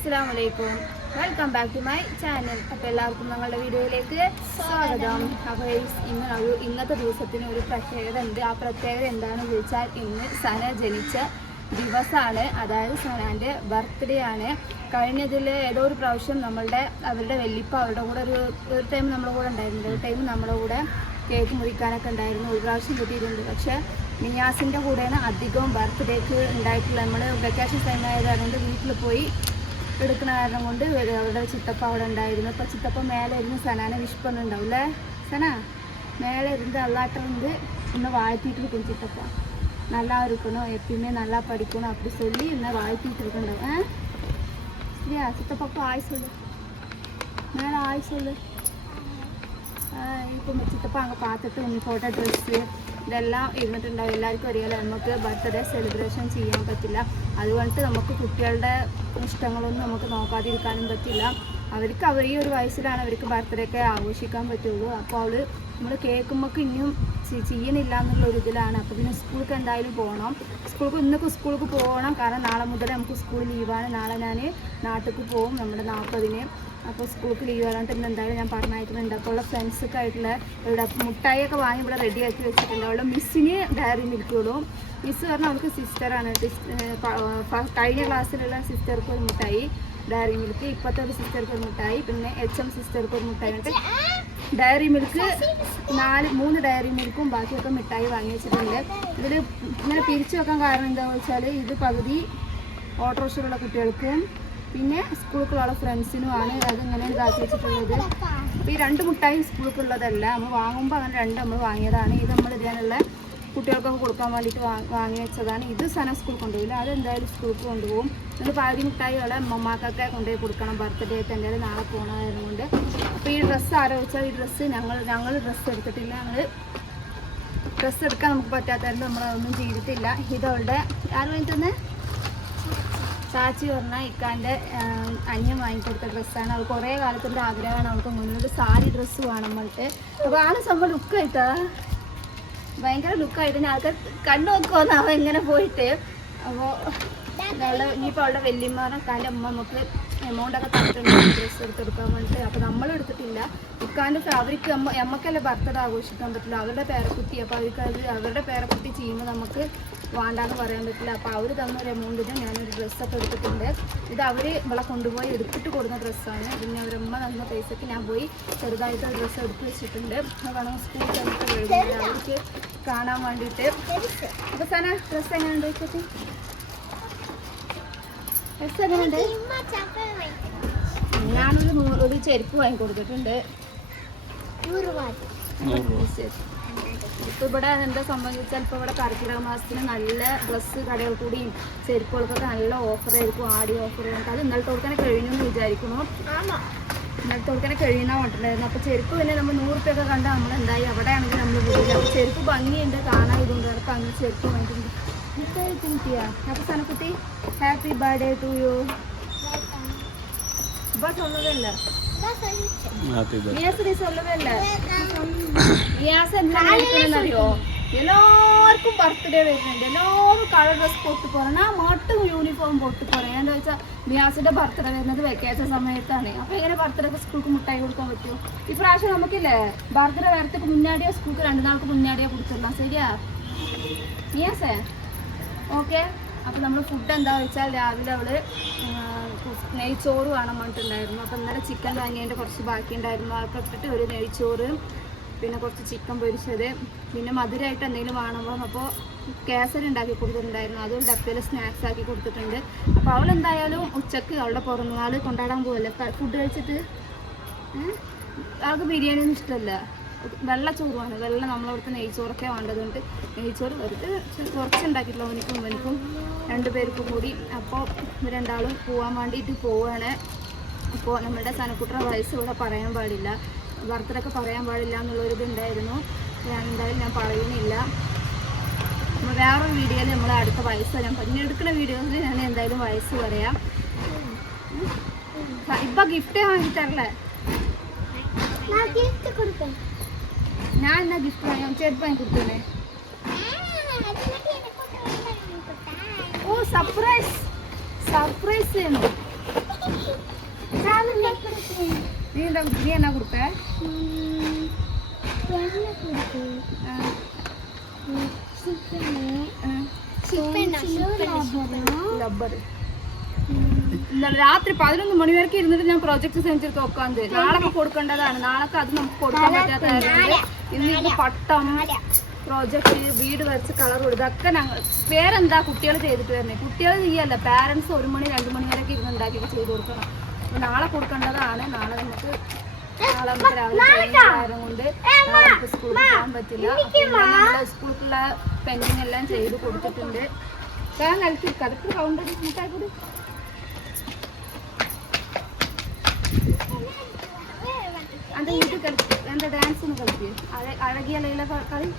അസ്സാം വലൈക്കും welcome back to my channel അപ്പോൾ എല്ലാവർക്കും ഞങ്ങളുടെ വീഡിയോയിലേക്ക് സ്വാഗതം. അപ്പോൾ ഇന്ന് ഒരു ഇന്നത്തെ ദിവസത്തിന് ഒരു പ്രത്യേകത ഉണ്ട്. ആ പ്രത്യേകത എന്താണെന്ന് ചോദിച്ചാൽ ഇന്ന് സന ജനിച്ച ദിവസമാണ് അതായത് സനാന്റെ ബർത്ത്ഡേ ആണ്. കഴിഞ്ഞതിൽ ഏതോ ഒരു പ്രാവശ്യം നമ്മളുടെ അവരുടെ വെല്ലിപ്പ അവരുടെ കൂടെ ഒരു ഒരു ടൈം നമ്മുടെ കൂടെ ഉണ്ടായിരുന്നു. ഒരു ടൈം നമ്മുടെ കൂടെ കേക്ക് മുറിക്കാനൊക്കെ ഉണ്ടായിരുന്നു. ഒരു പ്രാവശ്യം കിട്ടിയിട്ടുണ്ട്. പക്ഷേ നിയാസിന്റെ കൂടെയാണ് അധികവും ബർത്ത്ഡേക്ക് ഉണ്ടായിട്ടുള്ളത്. നമ്മൾ വെക്കേഷൻ ടൈം ആയതുകൊണ്ട് വീട്ടിൽ പോയി എടുക്കുന്ന കാരണം കൊണ്ട് ഒരു അവരുടെ ചിത്തപ്പ അവിടെ ഉണ്ടായിരുന്നു അപ്പോൾ ചിത്തപ്പ മേലെ ഇരുന്ന് സനാനെ വിഷ്പൊന്നുണ്ടാവും അല്ലേ സന மேலே இருந்து அல்லாட்டம் வந்து இன்னும் வாழ்த்திட்டு இருக்கும் சித்தப்பா நல்லா இருக்கணும் எப்பயுமே நல்லா படிக்கணும் அப்படி சொல்லி இன்னும் வாழ்த்திட்டு இருக்கணும் ஆ சரியா சித்தப்பாக்கு ஆய் சொல்லு மேலே ஆய் சொல்லு ഇപ്പം ചിത്തപ്പ അങ്ങ് പാത്തിട്ട് യൂണിഫോട്ടോ ഡ്രസ്സ് ഇതെല്ലാം ഇരുന്നിട്ടുണ്ടാവും. എല്ലാവർക്കും അറിയാലോ നമുക്ക് ബർത്ത്ഡേ സെലിബ്രേഷൻ ചെയ്യാൻ പറ്റില്ല. അതുകൊണ്ട് നമുക്ക് കുട്ടികളുടെ ഇഷ്ടങ്ങളൊന്നും നമുക്ക് നോക്കാതിരിക്കാനും പറ്റില്ല. അവർക്ക് അവർ ഈ ഒരു വയസ്സിലാണ് അവർക്ക് ബർത്ത്ഡേ ഒക്കെ ആഘോഷിക്കാൻ പറ്റുള്ളൂ. അപ്പോൾ അവൾ നമ്മൾ കേൾക്കുമ്പോൾ ഇനിയും ചെയ്യണില്ല എന്നുള്ള ഒരു ഇതിലാണ്. അപ്പോൾ പിന്നെ സ്കൂൾക്ക് എന്തായാലും പോകണം സ്കൂൾക്ക് ഇന്നൊക്കെ സ്കൂൾക്ക് പോകണം. കാരണം നാളെ മുതൽ നമുക്ക് സ്കൂൾ ലീവാണ് നാളെ ഞാൻ നാട്ടിലേക്ക് പോകും നമ്മുടെ നാൽപ്പതിന് അപ്പോൾ സ്കൂൾക്ക് ലീവ് ആകാണ്ട് ഇന്ന് എന്തായാലും ഞാൻ പറഞ്ഞായിട്ടുണ്ട് അപ്പോൾ ഉള്ള ഫ്രണ്ട്സൊക്കെ ആയിട്ടുള്ള ഇവിടെ മുട്ടായിയൊക്കെ വാങ്ങി ഇവിടെ റെഡി ആക്കി വെച്ചിട്ടുണ്ട്. അവളുടെ മിസ്സിന് ഡയറി മിൽക്കുള്ളൂ മിസ്സ് പറഞ്ഞാൽ അവൾക്ക് സിസ്റ്ററാണ് കഴിഞ്ഞ ക്ലാസ്സിലുള്ള സിസ്റ്റർക്ക് ഒരു മുട്ടായി. ഡയറി മിൽക്ക് ഇപ്പോഴത്തെ ഒരു സിസ്റ്റർക്ക് ഒരു മുട്ടായി. പിന്നെ എച്ച് എം സിസ്റ്റർക്ക് ഒരു മുട്ടായി. ഉണ്ട് ഡയറി മിൽക്ക് നാല് മൂന്ന് ഡയറി മിൽക്കും ബാക്കിയൊക്കെ മിഠായി വാങ്ങി വെച്ചിട്ടുണ്ട്. ഇതിൽ ഇങ്ങനെ പിരിച്ചു വെക്കാൻ കാരണം എന്താണെന്ന് വെച്ചാൽ ഇത് പകുതി ഓട്ടോറിക്ഷയിലുള്ള കുട്ടികൾക്കും പിന്നെ സ്കൂളിലുള്ള ഫ്രണ്ട്സിനുമാണ് അത് ഇങ്ങനെ ഇതാക്കി വെച്ചിട്ടുള്ളത്. അപ്പോൾ ഈ രണ്ട് മുട്ടായി സ്കൂളിലുള്ളതല്ല നമ്മൾ വാങ്ങുമ്പോൾ അങ്ങനെ രണ്ട് നമ്മൾ വാങ്ങിയതാണ്. ഇത് നമ്മൾ ഇതിനുള്ള കുട്ടികൾക്കൊക്കെ കൊടുക്കാൻ വേണ്ടിയിട്ട് വാങ്ങി വെച്ചതാണ്. ഇത് സന സ്കൂൾ കൊണ്ടുപോയില്ല. അതെന്തായാലും സ്കൂൾക്ക് കൊണ്ടുപോകും. എന്നിട്ട് പകുതി മിഠായികളെ അമ്മമാക്കൊക്കെ കൊണ്ടുപോയി കൊടുക്കണം. ബർത്ത്ഡേ ആയിട്ട് എന്തായാലും നാളെ പോകണമായതുകൊണ്ട് അപ്പോൾ ഈ ഡ്രസ്സ് ആരോ വെച്ചാൽ ഈ ഡ്രസ്സ് ഞങ്ങൾ ഞങ്ങൾ ഡ്രസ്സ് എടുത്തിട്ടില്ല. ഞങ്ങൾ ഡ്രസ്സ് എടുക്കാൻ നമുക്ക് പറ്റാത്തതുകൊണ്ട് നമ്മളതൊന്നും ചെയ്തിട്ടില്ല. ഇതവളുടെ ആര് വാങ്ങിത്തന്നെ? ചാച്ചി പറഞ്ഞ ഇക്കാന്റെ അന്യം വാങ്ങിക്കൊടുത്ത ഡ്രസ്സാണ് അവൾ കുറേ കാലത്തിന്റെ ആഗ്രഹമാണ്. അവൾക്ക് മുന്നോട്ട് സാരി ഡ്രസ്സ് വേണം പറഞ്ഞിട്ട്. അപ്പോൾ ആണ് സംഭവം ലുക്ക് ലുക്കായിട്ടാ ഭയങ്കര ലുക്കായിട്ട് ആൾക്കാർ കണ്ടു നോക്കുമെന്ന് അവൻ ഇങ്ങനെ പോയിട്ട്. അപ്പോൾ അവളുടെ ഇനിയിപ്പോൾ അവളുടെ വെല്ലിമാറ കാലം നമുക്ക് എമൗണ്ട് ഒക്കെ ഡ്രസ്സ് എടുത്തെടുക്കാൻ വേണ്ടിയിട്ട് അപ്പോൾ നമ്മൾ എടുത്തിട്ടില്ല. ഇക്കാന്റെ അവർക്ക് അമ്മ അമ്മക്കല്ലേ ബർത്ത്ഡേ ആഘോഷിക്കാൻ പറ്റില്ല അവരുടെ പേരക്കുട്ടി. അപ്പോൾ അവർക്ക് അവരുടെ പേരക്കുട്ടി ചെയ്യുമ്പോൾ നമുക്ക് വേണ്ടാന്ന് പറയാൻ പറ്റില്ല. അപ്പോൾ അവർ തന്ന ഒരു എമൗണ്ടിന് ഞാനൊരു ഡ്രസ്സൊക്കെ എടുത്തിട്ടുണ്ട്. ഇത് അവർ ഇവിടെ കൊണ്ടുപോയി എടുത്തിട്ട് കൊടുക്കുന്ന ഡ്രസ്സാണ് പിന്നെ അവരമ്മ തന്ന പൈസക്ക് ഞാൻ പോയി ചെറുതായിട്ട് ഡ്രസ്സ് എടുത്ത് വെച്ചിട്ടുണ്ട്. വേണം സ്കൂൾ ചെന്നിട്ട് കഴിഞ്ഞാൽ അവർക്ക് കാണാൻ വേണ്ടിയിട്ട്. അപ്പോൾ സാന ഡ്രസ്സ് എങ്ങനെയുണ്ട്? വെച്ചിട്ട് ഡ്രസ്സ് എങ്ങനെയുണ്ട്? ഞാനൊരു നൂറ് ഒരു ചെരുപ്പ് വാങ്ങി കൊടുത്തിട്ടുണ്ട് ഇപ്പൊ ഇവിടെ എന്താ സംബന്ധിച്ചാൽ ഇപ്പൊ ഇവിടെ കർക്കിടക മാസത്തിന് നല്ല ഡ്രസ്സ് കടകൾ കൂടിയും ചെരുപ്പുകൾക്കൊക്കെ നല്ല ഓഫർ ആയിരിക്കും ആടി ഓഫർ ആയിട്ട് അത് ഇന്നലത്തെ കൊടുക്കാൻ കഴിഞ്ഞു എന്ന് വിചാരിക്കുന്നു ഇന്നലത്തെ കൊടുക്കാൻ കഴിയുന്ന കൊണ്ടുണ്ടായിരുന്നു അപ്പൊ ചെരുപ്പ് പിന്നെ നമ്മൾ നൂറുപ്യൊക്കെ കണ്ട നമ്മൾ എന്തായി? അവിടെയാണെങ്കിൽ നമ്മൾ പോയില്ല അപ്പോൾ ചെരുപ്പ് ഭംഗിയുണ്ട് കാണാൻ ഇതുണ്ട്. അപ്പോൾ അങ്ങനെ ചെരുപ്പ് വാങ്ങിയിട്ടുണ്ട്. അപ്പൊ സനക്കുട്ടി ഹാപ്പി ബർത്ത്ഡേ ടു യു ബസ് ഒന്നുമില്ല ബസ് ഒന്നുമില്ല എല്ലാവർക്കും ബർത്ത്ഡേ വരുന്നുണ്ട്. എല്ലാവരും കളർ ഡ്രസ് പൊട്ട് പോകണം. മട്ടും യൂണിഫോം പൊട്ട് പോകണം. എന്താ വെച്ചാൽ മിയാസിന്റെ ബർത്ത്ഡേ വരുന്നത് വെക്കേഷൻ സമയത്താണ്. അപ്പൊ എങ്ങനെ ബർത്ത്ഡേ സ്കൂൾക്ക് മുട്ടായി കൊടുക്കാൻ പറ്റും? ഇപ്രാവശ്യം നമുക്കില്ലേ ബർത്ത്ഡേ വരത്തേക്ക് മുന്നാടിയോ സ്കൂൾക്ക് രണ്ടുനാൾക്ക് മുന്നാടിയോ കൊടുത്തിടണം. ശരിയാ? മിയാസേ ഓക്കെ അപ്പൊ നമ്മൾ ഫുഡ് എന്താ വെച്ചാൽ രാവിലെ അവൾ നെയ്ച്ചോറ് വേണം പറഞ്ഞിട്ടുണ്ടായിരുന്നു. അപ്പൊ ഇന്നലെ ചിക്കൻ വാങ്ങിയതിന്റെ കുറച്ച് ബാക്കി ഉണ്ടായിരുന്നു അതൊക്കെ ഇട്ടിട്ട് ഒരു നെയ്ച്ചോറ് പിന്നെ കുറച്ച് ചിക്കൻ പൊരിച്ചത് പിന്നെ മധുരമായിട്ട് എന്തെങ്കിലും വേണം അപ്പോൾ കേസരി ഉണ്ടാക്കി കൊടുത്തിട്ടുണ്ടായിരുന്നു. അതും ഡപ്പയിൽ സ്നാക്സ് ആക്കി കൊടുത്തിട്ടുണ്ട്. അപ്പോൾ അവൾ എന്തായാലും ഉച്ചയ്ക്ക് അവളുടെ പുറന്നാൾ കൊണ്ടാടാൻ പോകല്ലേ ഫുഡ് കഴിച്ചിട്ട്? അവൾക്ക് ബിരിയാണി ഒന്നും ഇഷ്ടമല്ല. വെള്ള ചോറുമാണ്. വെള്ള നമ്മളവിടുത്തെ നെയ്ച്ചോറൊക്കെ വേണ്ടതുകൊണ്ട് നെയ്ച്ചോറ് വെറുതെ കുറച്ച് ഉണ്ടാക്കിയിട്ടുള്ള അവനിക്കും രണ്ടു പേർക്കും കൂടി. അപ്പോൾ രണ്ടാളും പോകാൻ വേണ്ടിയിട്ട് പോവുകയാണ് അപ്പോൾ നമ്മുടെ സനക്കുട്ടറ വയസ്സ് ഇവിടെ പറയാൻ പാടില്ല. ബർത്ത്ഡേ പറയാൻ പാടില്ല എന്നുള്ളൊരു ഉണ്ടായിരുന്നു ഞാൻ എന്തായാലും ഞാൻ പറയുന്നില്ല. നമ്മൾ വേറൊരു വീഡിയോയിൽ നമ്മൾ അടുത്ത വയസ്സ് ഞാൻ പിന്നെ എടുക്കുന്ന വീഡിയോസിൽ ഞാൻ എന്തായാലും വയസ്സ് പറയാം. ഇപ്പം ഗിഫ്റ്റ് വാങ്ങി തരല്ലേ? ഞാൻ എന്നാ ഗിഫ്റ്റ് വാങ്ങി? ചെരുപ്പ് വാങ്ങി കൊടുത്തേ ഓ സർപ്രൈസ് സർപ്രൈസ് ചെയ്യണം നീ എന്താ നീ എന്നാ കൊടുത്ത? രാത്രി പതിനൊന്ന് മണി വരെ ഇരുന്നിട്ട് ഞാൻ പ്രോജക്ട് സെഞ്ചുറിക്ക് ഒക്കാന്ത് നാളെ കൊടുക്കേണ്ടതാണ്. നാളെ അത് നമുക്ക് കൊടുക്കാൻ പറ്റാത്ത ഇന്ന് പട്ടം പ്രോജക്റ്റ് വീട് വരച്ച് കളർ കൊടുക്കുക ഒക്കെ ഞങ്ങൾ പേരെന്താ കുട്ടികൾ ചെയ്തിട്ട് വരുന്നത് കുട്ടികൾ ചെയ്യല്ല. പാരന്റ്സ് ഒരു മണി രണ്ടു മണി വരെ ഇരുന്ന് ഉണ്ടാക്കിയിട്ട് ചെയ്ത് കൊടുക്കണം. നാളെ കൊടുക്കേണ്ടതാണ് നാളെ നമുക്ക് നാളെ നമുക്ക് രാവിലെ ആയിരം കൊണ്ട് നമുക്ക് സ്കൂളിൽ പോകാൻ പറ്റില്ല നമ്മുടെ സ്കൂളിലുള്ള പെൻഡിങ് എല്ലാം ചെയ്ത് കൊടുത്തിട്ടുണ്ട് ഞാൻ നൽകി കടുപ്പ് കൗണ്ട് നമുക്കായി കൂടി അത് ഇത് കളിച്ചു എന്താ ഡാൻസിന് കളിച്ചു അഴകിയ ലൈല കളി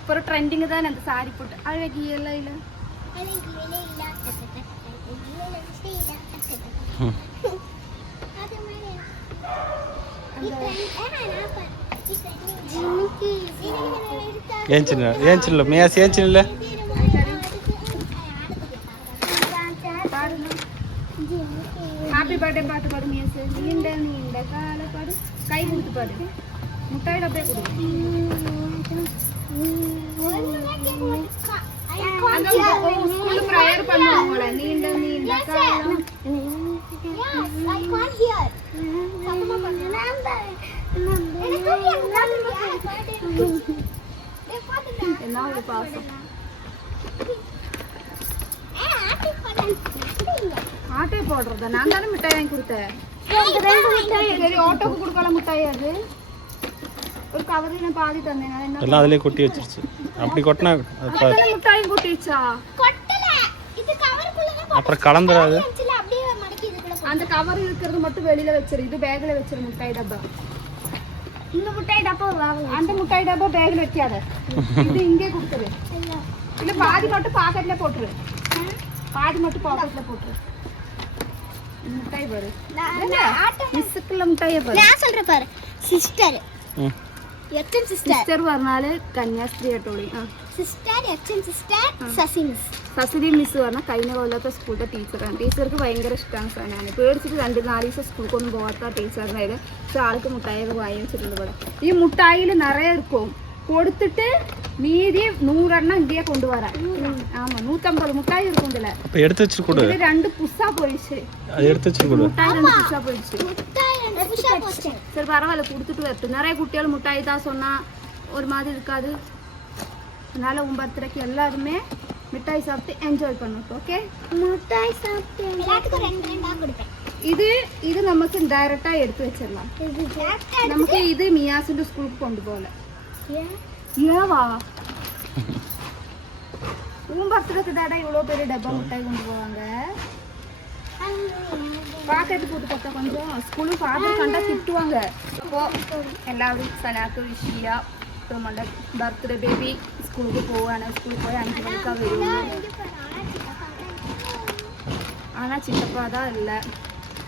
ഇപ്പോൾ ട്രെൻഡിങ് തന്നെ എന്താ സാരിപ്പൊട്ട് അഴകിയ ലൈല ఏం చిన్న ఏం చిన్న మీ ఆశ ఏం చిన్నలే హ్యాపీ బర్త్డే పాట పాడు మీ ఆశ నిండా నిండా కాల పాడు కై గుర్తు పాడు ముట్టాయి డబ్బే కొడు அந்த ஸ்கூல்ல ப்ரேயர் பண்ணுவாங்க நீண்ட நீண்ட காலம். என்ன ஒரு பாசம்? ஆட்டை போடுறதா? நான் தானே மிட்டாய் வாங்கி கொடுத்தேன். சரி ஆட்டோக்கு கொடுக்கலாம் மிட்டாய் அது. ஒரு கவரில் நான் பாதி தந்தேன். எல்லாம் அதிலே கொட்டி வச்சிருச்சு. அப்படி கொட்டினா மிட்டாயும் கொட்டிச்சா அப்புறம் கலந்துடாது. அந்த கவர் இருக்கிறது மட்டும் வெளியில வச்சிரு. இது பேக்ல வச்சிரு மிட்டாய் டப்பா. இந்த முட்டாய் டப்பா அந்த மிட்டாய் டப்பா பேக்ல வைக்காத. இது இங்கே கொடுத்துரு. இல்ல பாதி மட்டும் பாக்கெட்ல போட்டுரு. பாதி மட்டும் பாக்கெட்ல போட்டுரு. இந்த மிட்டாய் பாரு. மிஸ்ஸுக்குள்ள மிட்டாயை பாரு. நான் சொல்றேன் பாரு. சிஸ்டர் സിസ്റ്റർ പറഞ്ഞാൽ കന്യാസ്ത്രീ കേട്ടോളി സിസ്റ്റർ മിസ് സസിലി കഴിഞ്ഞ കൊല്ലത്തെ സ്കൂളിലെ ടീച്ചറാണ്. ടീച്ചർക്ക് ഭയങ്കര ഇഷ്ടമാണ് സാധനമാണ് പേടിച്ചിട്ട് രണ്ട് നാല് ദിവസം സ്കൂൾക്കൊന്നും പോകാത്ത ടീച്ചറിനായത് പക്ഷെ ആൾക്ക് മുട്ടായി വാങ്ങിച്ചിട്ടുണ്ട് ഇവിടെ. ഈ മുട്ടായിൽ നിറയെ ഇരിക്കും. കൊടുത്തിട്ട് മീതി നൂറെണ്ണം ഇന്ത്യയെ കൊണ്ടുവരാം. ആമാ നൂറ്റമ്പത് മുട്ടായി ഇരിക്കുന്നില്ല രണ്ട് പുസ്സ പൊഴിച്ച്. മുട്ടായി രണ്ട് പുസ്സ പൊഴിച്ച്. சரி பரவாயில்ல கொடுத்துட்டு வரட்டும் நிறைய குட்டிகள் முட்டாய் தான் சொன்னால் ஒரு மாதிரி இருக்காது. அதனால் உன் பர்த்டேக்கு எல்லாருமே மிட்டாய் சாப்பிட்டு என்ஜாய் பண்ணுவோம் ஓகே மிட்டாய் சாப்பிட்டு இது இது நமக்கு டைரக்டா எடுத்து வச்சிடலாம். நமக்கு இது மியாசுண்டு ஸ்கூலுக்கு கொண்டு போகல. ஏவா? உன் பர்த்டேக்கு தாடா இவ்வளோ பெரிய டப்பா மிட்டாய் கொண்டு போவாங்க? பாக்கெட்டு போட்டு பார்த்தா கொஞ்சம் ஸ்கூலும் ஃபாதர் கண்டா திட்டுவாங்க அப்போ എല്ലാവരും സലാക്ക് വിഷ് ചെയ്യുക ഇപ്പം നമ്മുടെ ബർത്ത്ഡേ ബേബി സ്കൂളിൽ പോവാണ് സ്കൂളിൽ പോയി അഞ്ച് മണിക്കാ വരുള്ളൂ ஆனால் சித்தப்பா தான் இல்லை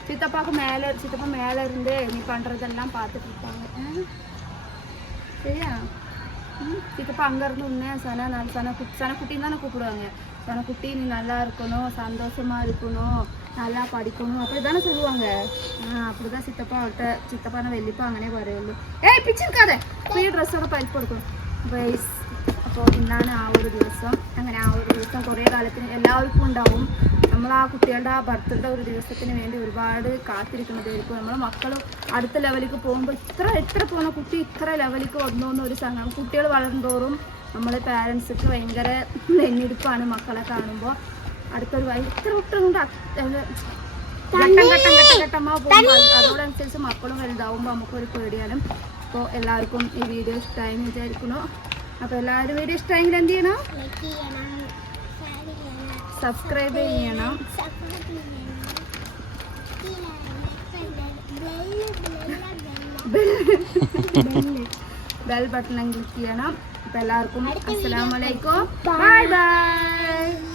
சித்தப்பாவுக்கு மேலே சித்தப்பா மேலே இருந்து நீ பண்ணுறதெல்லாம் பார்த்துட்டு இருப்பாங்க ஆ? சரியா ம், சித்தப்பா அங்கேருந்து உன்னே சன நல்ல சன குட்டி சனக்குட்டின்னு தானே கூப்பிடுவாங்க சனக்குட்டி நீ நல்லா இருக்கணும் சந்தோஷமா இருக்கணும் நல்லா പഠിക്കുന്നു അപ്പൊ ഇതാണ് சொல்லுவாங்க. அப்படிதான் சித்தப்பா അവിടുത്തെ சித்தப்பான വെല്ലിപ്പ അങ്ങനെ പറയുള്ളൂ. ഏ പിച്ചിരിക്കാതെ ഈ ഡ്രസ്സോടെ പരിപ്പ് കൊടുക്കും വൈസ് അപ്പോൾ ഇന്നാണ് ആ ഒരു ദിവസം. അങ്ങനെ ആ ഒരു ദിവസം കുറേ കാലത്തിന് എല്ലാവർക്കും ഉണ്ടാവും. നമ്മൾ ആ കുട്ടികളുടെ ആ ബർത്ത്ഡേ ഒരു ദിവസത്തിന് വേണ്ടി ഒരുപാട് കാത്തിരിക്കുന്നതായിരിക്കും. നമ്മൾ മക്കൾ അടുത്ത ലെവലിലേക്ക് പോകുമ്പോൾ ഇത്ര എത്ര പോകുന്ന കുട്ടി ഇത്ര ലെവലിലേക്ക് വന്നു എന്നൊരു സംഘം കുട്ടികൾ വളർന്നതോറും നമ്മൾ പാരൻസിക്ക് ഭയങ്കര നെഞ്ഞിരിപ്പാണ് മക്കളെ കാണുമ്പോൾ അടുത്തൊരു ഭയങ്കര ഘട്ടം ഘട്ടം ഘട്ടം അതോടനുസരിച്ച് മക്കളും വലുതാവുമ്പോൾ നമുക്കൊരു പേടിയാലും അപ്പോൾ എല്ലാവർക്കും ഈ വീഡിയോ ഇഷ്ടമായി എന്ന് വിചാരിക്കുന്നു അപ്പോൾ എല്ലാവരും വീഡിയോ ഇഷ്ടമായെങ്കിൽ എന്ത് ചെയ്യണം സബ്സ്ക്രൈബ് ചെയ്യണം ബെൽ ബട്ടൺ ക്ലിക്ക് ചെയ്യണം അപ്പോൾ എല്ലാവർക്കും അസ്സലാമലൈക്കും ബൈ ബൈ